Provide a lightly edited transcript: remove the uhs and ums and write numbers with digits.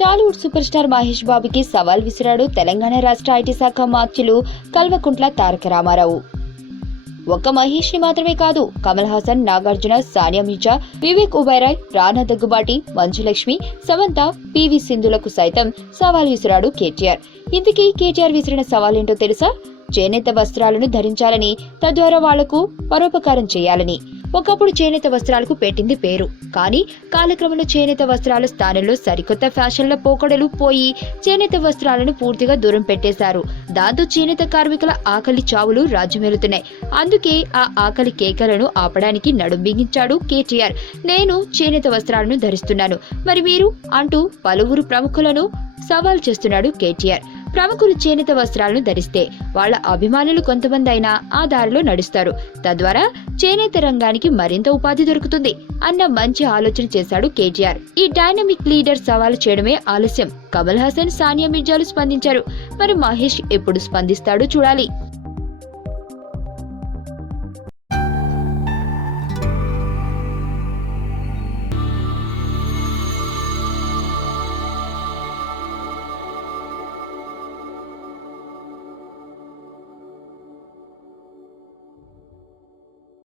Tollywood super star Mahesh బాబుకి సవాల్ విసిరాడు తెలంగాణ రాష్ట్ర ఐటీ శాఖ మంత్రులు కల్వకుంట్ల తారక రామారావు. ఒక్క మహేష్ ని మాత్రమే కాదు, కమల్ హాసన్, నాగార్జున, సానియా మిర్జా, వివేక్ ఒబెరాయ్, రానా దగ్గుబాటి, మంజులక్ష్మి, సమంత, పివి సింధులకు సైతం సవాల్ విసిరాడు కేటీఆర్. ఇంతకీ కేటీఆర్ విసిరిన సవాలేంటో తెలుసా? చేనేత వస్త్రాలను ధరించాలని, తద్వారా వాళ్లకు పరోపకారం చేయాలని. ఒకప్పుడు చేనేత వస్త్రాలకు పెట్టింది పేరు, కానీ కాలక్రమంలో చేనేత వస్త్రాల స్థానంలో సరికొత్త ఫ్యాషన్ల పోకడలు పోయి చేనేత వస్త్రాలను పూర్తిగా దూరం పెట్టేశారు. దాంతో చేనేత కార్మికుల ఆకలి చావులు రాజ్యమేలుతున్నాయి. అందుకే ఆ ఆకలి కేకలను ఆపడానికి నడుం బిగించాడు కేటీఆర్. నేను చేనేత వస్త్రాలను ధరిస్తున్నాను, మరి మీరు అంటూ పలువురు ప్రముఖులను సవాల్ చేస్తున్నాడు కేటీఆర్. ప్రముఖులు చేనేత వస్త్రాలను ధరిస్తే వాళ్ల అభిమానులు కొంతమంది అయినా ఆ దారిలో నడుస్తారు. తద్వారా చేనేత రంగానికి మరింత ఉపాధి దొరుకుతుంది అన్న మంచి ఆలోచన చేశాడు కేటీఆర్. ఈ డైనమిక్ లీడర్ సవాలు చేయడమే ఆలస్యం. కమల్ హాసన్, సానియా మిర్జాలు స్పందించారు. మరి మహేష్ ఎప్పుడు స్పందిస్తాడో చూడాలి.